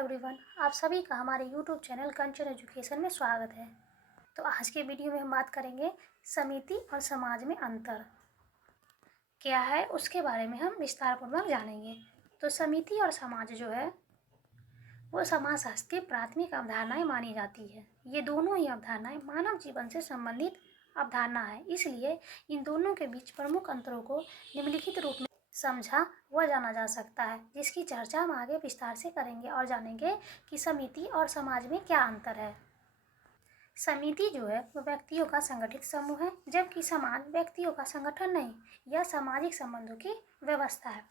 Everyone, आप सभी का हमारे यूट्यूब चैनल कंचन एजुकेशन में स्वागत है। तो आज के वीडियो में हम बात करेंगे समिति और समाज में अंतर क्या है, उसके बारे में हम विस्तारपूर्वक जानेंगे। तो समिति और समाज जो है वो समाजशास्त्र की प्राथमिक अवधारणाएं मानी जाती है। ये दोनों ही अवधारणाएं मानव जीवन से संबंधित अवधारणा है, इसलिए इन दोनों के बीच प्रमुख अंतरों को निम्नलिखित रूप में समझा व जाना जा सकता है, जिसकी चर्चा हम आगे विस्तार से करेंगे और जानेंगे कि समिति और समाज में क्या अंतर है। समिति जो है वो व्यक्तियों का संगठित समूह है, जबकि समाज व्यक्तियों का संगठन नहीं, यह सामाजिक संबंधों की व्यवस्था है।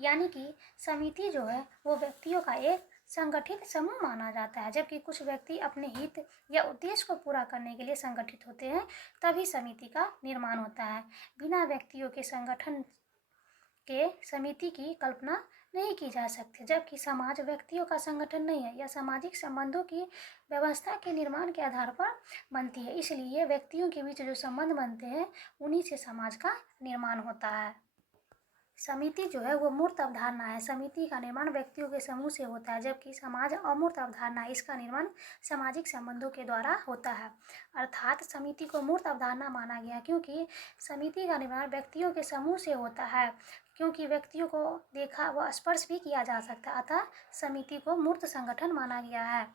यानी कि समिति जो है वो व्यक्तियों का एक संगठित समूह माना जाता है, जबकि कुछ व्यक्ति अपने हित या उद्देश्य को पूरा करने के लिए संगठित होते हैं, तभी समिति का निर्माण होता है। बिना व्यक्तियों के संगठन के समिति की कल्पना नहीं की जा सकती, जबकि समाज व्यक्तियों का संगठन नहीं है, यह सामाजिक संबंधों की व्यवस्था के निर्माण के आधार पर बनती है। इसलिए व्यक्तियों के बीच जो संबंध बनते हैं उन्हीं से समाज का निर्माण होता है। समिति जो है वो मूर्त अवधारणा है। समिति का निर्माण व्यक्तियों के समूह से होता है, जबकि समाज अमूर्त अवधारणा है, इसका निर्माण सामाजिक संबंधों के द्वारा होता है। अर्थात समिति को मूर्त अवधारणा माना गया क्योंकि समिति का निर्माण व्यक्तियों के समूह से होता है, क्योंकि व्यक्तियों को देखा व स्पर्श भी किया जा सकता है, अतः समिति को मूर्त संगठन माना गया है।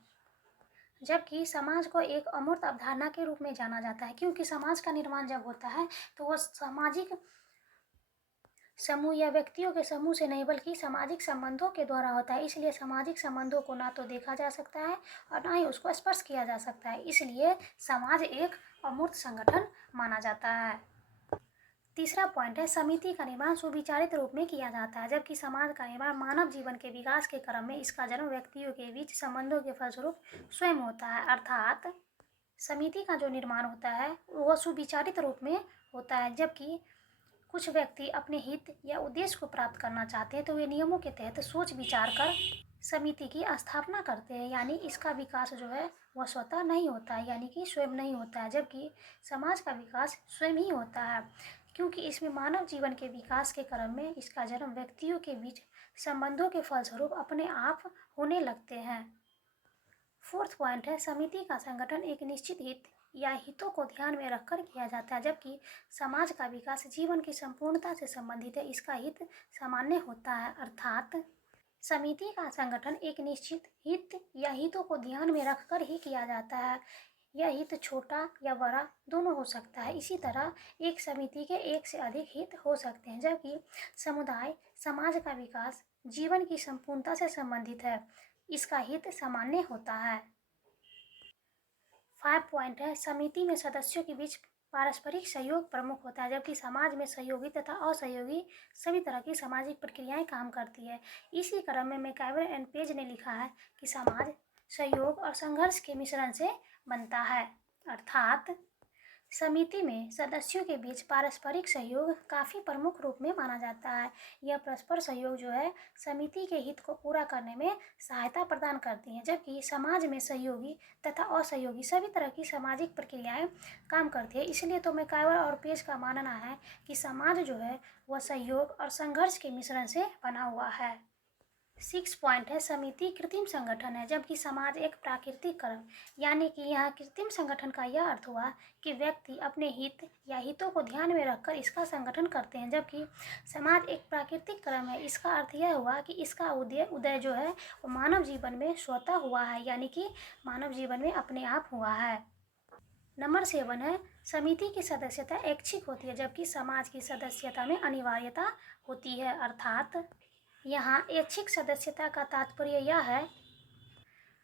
जबकि समाज को एक अमूर्त अवधारणा के रूप में जाना जाता है, क्योंकि समाज का निर्माण जब होता है तो वह सामाजिक समूह या व्यक्तियों के समूह से नहीं बल्कि सामाजिक संबंधों के द्वारा होता है। इसलिए सामाजिक संबंधों को ना तो देखा जा सकता है और ना ही उसको स्पर्श किया जा सकता है, इसलिए समाज एक अमूर्त संगठन माना जाता है। तीसरा पॉइंट है समिति का निर्माण सुविचारित रूप में किया जाता है, जबकि समाज का निर्माण मानव जीवन के विकास के क्रम में इसका जन्म व्यक्तियों के बीच संबंधों के फलस्वरूप स्वयं होता है। अर्थात समिति का जो निर्माण होता है वह सुविचारित रूप में होता है, जबकि कुछ व्यक्ति अपने हित या उद्देश्य को प्राप्त करना चाहते हैं तो वे नियमों के तहत सोच विचार कर समिति की स्थापना करते हैं। यानी इसका विकास जो है वह स्वतः नहीं होता है, यानी कि स्वयं नहीं होता है, जबकि समाज का विकास स्वयं ही होता है, क्योंकि इसमें मानव जीवन के विकास के क्रम में इसका जन्म व्यक्तियों के बीच संबंधों के फलस्वरूप अपने आप होने लगते हैं। फोर्थ पॉइंट है समिति का संगठन एक निश्चित हित या हितों को ध्यान में रखकर किया जाता है, जबकि समाज का विकास जीवन की संपूर्णता से संबंधित है, इसका हित सामान्य होता है। अर्थात समिति का संगठन एक निश्चित हित या हितों को ध्यान में रखकर ही किया जाता है। यह हित छोटा या बड़ा दोनों हो सकता है। इसी तरह एक समिति के एक से अधिक हित हो सकते हैं, जबकि समुदाय समाज का विकास जीवन की संपूर्णता से संबंधित है, इसका हित सामान्य होता है। 5 पॉइंट है समिति में सदस्यों के बीच पारस्परिक सहयोग प्रमुख होता है, जबकि समाज में सहयोगी तथा असहयोगी सभी तरह की सामाजिक प्रक्रियाएं काम करती है। इसी क्रम में मैकआवर एंड पेज ने लिखा है कि समाज सहयोग और संघर्ष के मिश्रण से बनता है। अर्थात समिति में सदस्यों के बीच पारस्परिक सहयोग काफ़ी प्रमुख रूप में माना जाता है। यह परस्पर सहयोग जो है समिति के हित को पूरा करने में सहायता प्रदान करती है, जबकि समाज में सहयोगी तथा असहयोगी सभी तरह की सामाजिक प्रक्रियाएं काम करती है। इसलिए तो मैकआवर और पेज का मानना है कि समाज जो है वह सहयोग और संघर्ष के मिश्रण से बना हुआ है। 6 पॉइंट है समिति कृत्रिम संगठन है, जबकि समाज एक प्राकृतिक कर्म, यानी कि यहाँ कृत्रिम संगठन का यह अर्थ हुआ कि व्यक्ति अपने हित या हितों को ध्यान में रखकर इसका संगठन करते हैं, जबकि समाज एक प्राकृतिक कर्म है। इसका अर्थ यह हुआ कि इसका उदय जो है वो मानव जीवन में स्वतः हुआ है, यानी कि मानव जीवन में अपने आप हुआ है। नंबर 7 है समिति की सदस्यता ऐच्छिक होती है, जबकि समाज की सदस्यता में अनिवार्यता होती है। अर्थात यहाँ ऐच्छिक सदस्यता का तात्पर्य यह है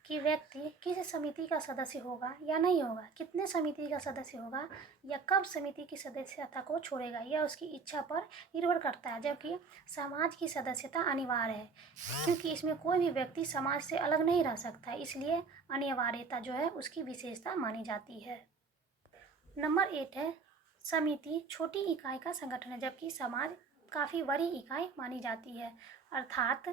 कि व्यक्ति किस समिति का सदस्य होगा या नहीं होगा, कितने समिति का सदस्य होगा या कब समिति की सदस्यता को छोड़ेगा, यह उसकी इच्छा पर निर्भर करता है। जबकि समाज की सदस्यता अनिवार्य है, क्योंकि इसमें कोई भी व्यक्ति समाज से अलग नहीं रह सकता, इसलिए अनिवार्यता जो है उसकी विशेषता मानी जाती है। नंबर 8 है समिति छोटी इकाई का संगठन है, जबकि समाज काफ़ी बड़ी इकाई मानी जाती है। अर्थात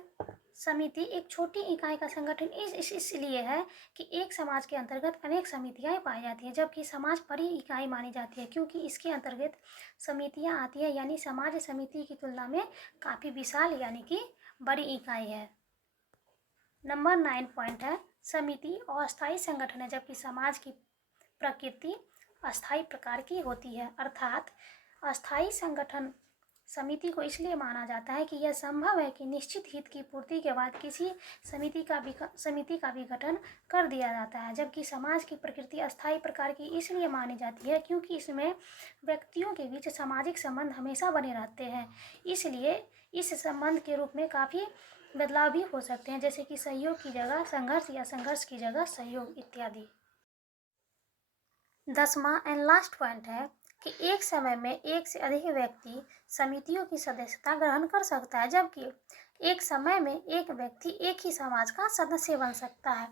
समिति एक छोटी इकाई का संगठन इसलिए है कि एक समाज के अंतर्गत अनेक समितियां पाई जाती हैं, जबकि समाज बड़ी इकाई मानी जाती है क्योंकि इसके अंतर्गत समितियां आती है, यानी समाज समिति की तुलना में काफ़ी विशाल यानी कि बड़ी इकाई है। नंबर 9 पॉइंट है, समिति अस्थायी संगठन है, जबकि समाज की प्रकृति अस्थायी प्रकार की होती है। अर्थात अस्थायी संगठन समिति को इसलिए माना जाता है कि यह संभव है कि निश्चित हित की पूर्ति के बाद किसी समिति का भी गठन कर दिया जाता है, जबकि समाज की प्रकृति अस्थायी प्रकार की इसलिए मानी जाती है क्योंकि इसमें व्यक्तियों के बीच सामाजिक संबंध हमेशा बने रहते हैं। इसलिए इस संबंध के रूप में काफ़ी बदलाव भी हो सकते हैं, जैसे कि सहयोग की जगह संघर्ष या संघर्ष की जगह सहयोग इत्यादि। 10वां एंड लास्ट पॉइंट है कि एक समय में एक से अधिक व्यक्ति समितियों की सदस्यता ग्रहण कर सकता है, जबकि एक समय में एक व्यक्ति एक ही समाज का सदस्य बन सकता है।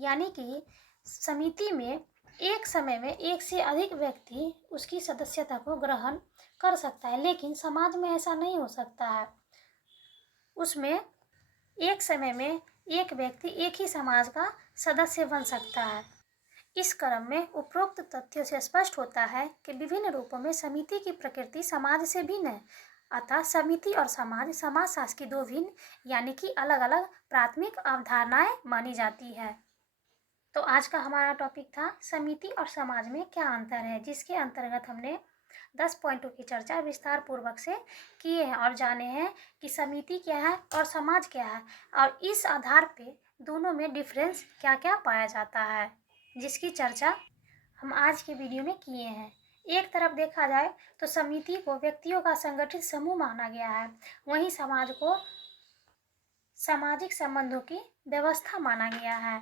यानी कि समिति में एक समय में एक से अधिक व्यक्ति उसकी सदस्यता को ग्रहण कर सकता है, लेकिन समाज में ऐसा नहीं हो सकता है। उसमें एक समय में एक व्यक्ति एक ही समाज का सदस्य बन सकता है। इस क्रम में उपरोक्त तथ्यों से स्पष्ट होता है कि विभिन्न रूपों में समिति की प्रकृति समाज से भिन्न है। अतः समिति और समाज समाजशास्त्र की दो भिन्न यानी कि अलग अलग प्राथमिक अवधारणाएं मानी जाती है। तो आज का हमारा टॉपिक था समिति और समाज में क्या अंतर है, जिसके अंतर्गत हमने 10 पॉइंटों की चर्चा विस्तार पूर्वक से किए हैं और जाने हैं कि समिति क्या है और समाज क्या है, और इस आधार पे दोनों में डिफरेंस क्या क्या पाया जाता है, जिसकी चर्चा हम आज के वीडियो में किए हैं। एक तरफ देखा जाए तो समिति को व्यक्तियों का संगठित समूह माना गया है, वहीं समाज को सामाजिक संबंधों की व्यवस्था माना गया है।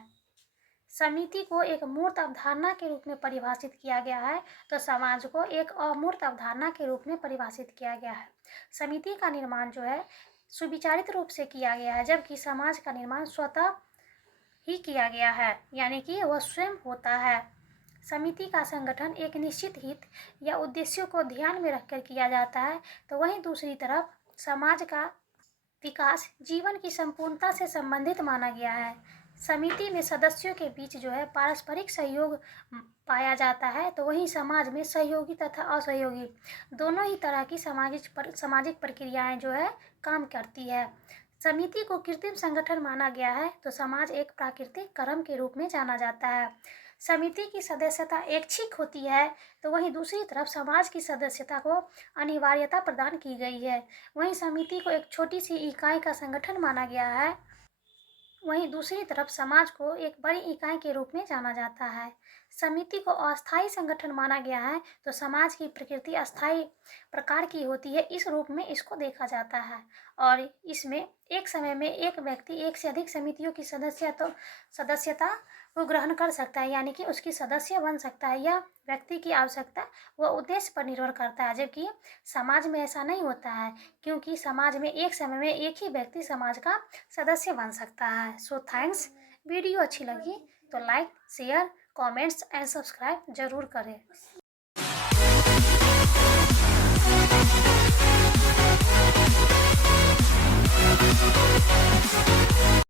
समिति को एक मूर्त अवधारणा के रूप में परिभाषित किया गया है, तो समाज को एक अमूर्त अवधारणा के रूप में परिभाषित किया गया है। समिति का निर्माण जो है सुविचारित रूप से किया गया है, जबकि समाज का निर्माण स्वतः ही किया गया है, यानी कि वह स्वयं होता है। समिति का संगठन एक निश्चित हित या उद्देश्यों को ध्यान में रखकर किया जाता है, तो वहीं दूसरी तरफ समाज का विकास जीवन की संपूर्णता से संबंधित माना गया है। समिति में सदस्यों के बीच जो है पारस्परिक सहयोग पाया जाता है, तो वहीं समाज में सहयोगी तथा असहयोगी दोनों ही तरह की सामाजिक प्रक्रियाएं जो है काम करती है। समिति को कृत्रिम संगठन माना गया है, तो समाज एक प्राकृतिक क्रम के रूप में जाना जाता है। समिति की सदस्यता ऐच्छिक होती है, तो वहीं दूसरी तरफ समाज की सदस्यता को अनिवार्यता प्रदान की गई है। वहीं समिति को एक छोटी सी इकाई का संगठन माना गया है, वहीं दूसरी तरफ समाज को एक बड़ी इकाई के रूप में जाना जाता है। समिति को अस्थायी संगठन माना गया है, तो समाज की प्रकृति अस्थायी प्रकार की होती है, इस रूप में इसको देखा जाता है, और इसमें एक समय में एक व्यक्ति एक से अधिक समितियों की सदस्यता को ग्रहण कर सकता है, यानी कि उसकी सदस्य बन सकता है। यह व्यक्ति की आवश्यकता व उद्देश्य पर निर्भर करता है, जबकि समाज में ऐसा नहीं होता है, क्योंकि समाज में एक समय में एक ही व्यक्ति समाज का सदस्य बन सकता है। So thanks. वीडियो अच्छी लगी तो like, share, comments and subscribe जरूर करें।